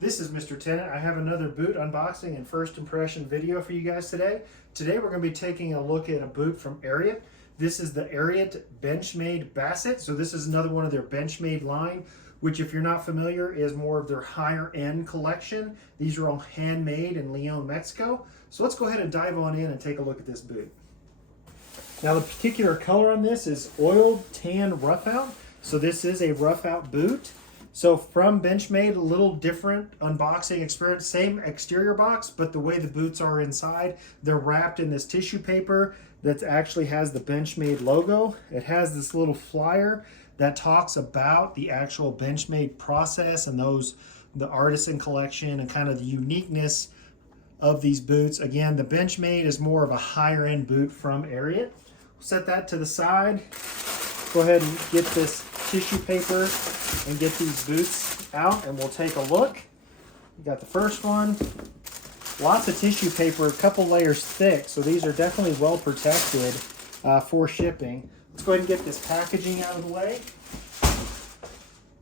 This is Mr. Tennant. I have another boot unboxing and first impression video for you guys today. Today we're going to be taking a look at a boot from Ariat. This is the Ariat Bench Made Bassett. So this is another one of their bench made line, which if you're not familiar is more of their higher end collection. These are all handmade in León, Mexico. So let's go ahead and dive on in and take a look at this boot. Now the particular color on this is oiled tan Roughout. So this is a Roughout boot. So from Benchmade, a little different unboxing experience, same exterior box, but the way the boots are inside, they're wrapped in this tissue paper that actually has the Benchmade logo. It has this little flyer that talks about the actual Benchmade process and the artisan collection and kind of the uniqueness of these boots. Again, the Benchmade is more of a higher end boot from Ariat. Set that to the side. Go ahead and get this tissue paper and get these boots out and we'll take a look. We got the first one. Lots of tissue paper, a couple layers thick, so these are definitely well protected for shipping. Let's go ahead and get this packaging out of the way.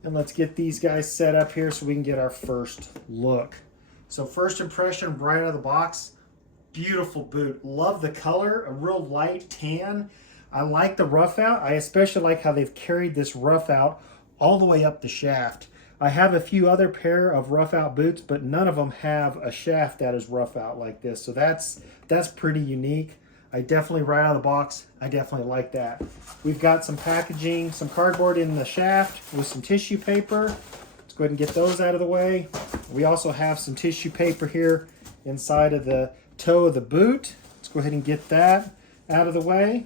And let's get these guys set up here so we can get our first look. So first impression right out of the box, beautiful boot. Love the color, a real light tan. I like the Roughout. I especially like how they've carried this Roughout all the way up the shaft. I have a few other pair of Roughout boots, but none of them have a shaft that is Roughout like this. So that's pretty unique. I definitely, right out of the box, I definitely like that. We've got some packaging, some cardboard in the shaft with some tissue paper. Let's go ahead and get those out of the way. We also have some tissue paper here inside of the toe of the boot. Let's go ahead and get that out of the way.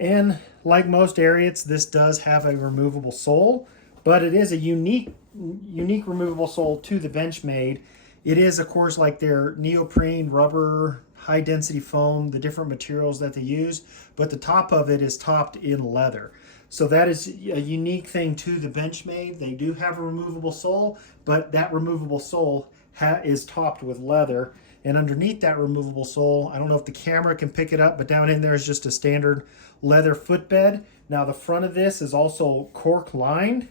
And like most Ariats, this does have a removable sole, but it is a unique removable sole to the Benchmade. It is, of course, like their neoprene, rubber, high density foam, the different materials that they use, but the top of it is topped in leather. So that is a unique thing to the Benchmade. They do have a removable sole, but that removable sole is topped with leather. And underneath that removable sole, I don't know if the camera can pick it up, but down in there is just a standard leather footbed. Now the front of this is also cork lined.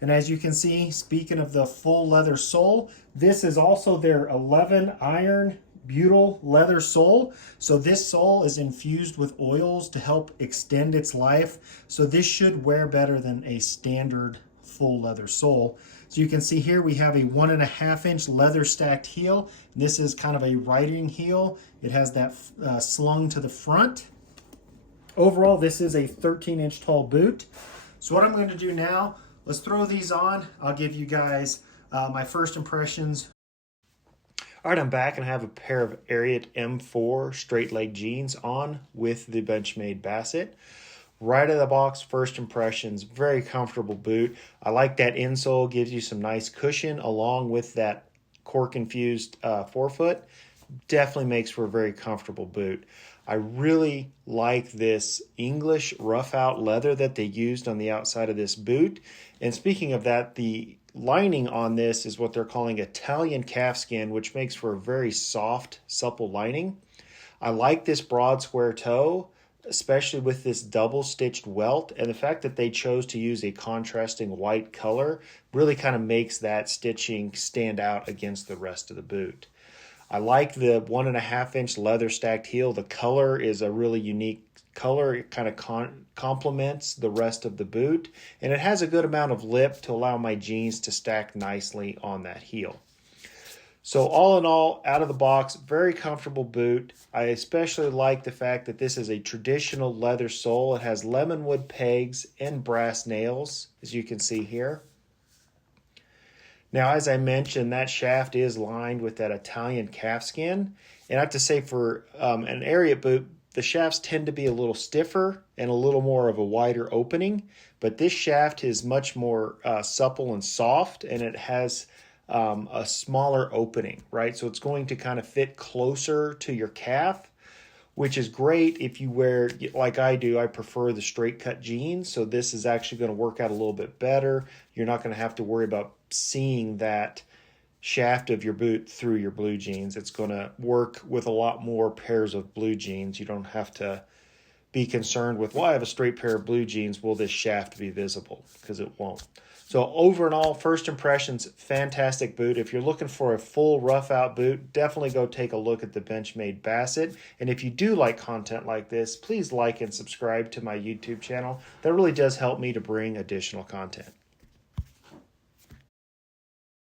And as you can see, speaking of the full leather sole, this is also their 11 iron butyl leather sole. So this sole is infused with oils to help extend its life. So this should wear better than a standard full leather sole. So you can see here we have a 1.5 inch leather stacked heel. This is kind of a riding heel. It has that slung to the front. Overall, this is a 13-inch tall boot. So what I'm going to do now, let's throw these on. I'll give you guys my first impressions. All right, I'm back and I have a pair of Ariat M4 straight leg jeans on with the Benchmade Bassett. Right out of the box, first impressions, very comfortable boot. I like that insole, gives you some nice cushion along with that cork-infused forefoot. Definitely makes for a very comfortable boot. I really like this English Roughout leather that they used on the outside of this boot. And speaking of that, the lining on this is what they're calling Italian calfskin, which makes for a very soft, supple lining. I like this broad square toe, especially with this double stitched welt, and the fact that they chose to use a contrasting white color really kind of makes that stitching stand out against the rest of the boot. I like the 1.5 inch leather stacked heel. The color is a really unique color. It kind of complements the rest of the boot, and it has a good amount of lip to allow my jeans to stack nicely on that heel. So all in all, out of the box, very comfortable boot. I especially like the fact that this is a traditional leather sole. It has lemonwood pegs and brass nails, as you can see here. Now, as I mentioned, that shaft is lined with that Italian calfskin. And I have to say for an Ariat boot, the shafts tend to be a little stiffer and a little more of a wider opening. But this shaft is much more supple and soft, and it has a smaller opening, right? So it's going to kind of fit closer to your calf, which is great if you wear, like I do, I prefer the straight cut jeans. So this is actually going to work out a little bit better. You're not going to have to worry about seeing that shaft of your boot through your blue jeans. It's going to work with a lot more pairs of blue jeans. You don't have to be concerned with, well, I have a straight pair of blue jeans, will this shaft be visible? Because it won't. So over and all, first impressions, fantastic boot. If you're looking for a full Roughout boot, definitely go take a look at the Bench Made Bassett. And if you do like content like this, please like and subscribe to my YouTube channel. That really does help me to bring additional content.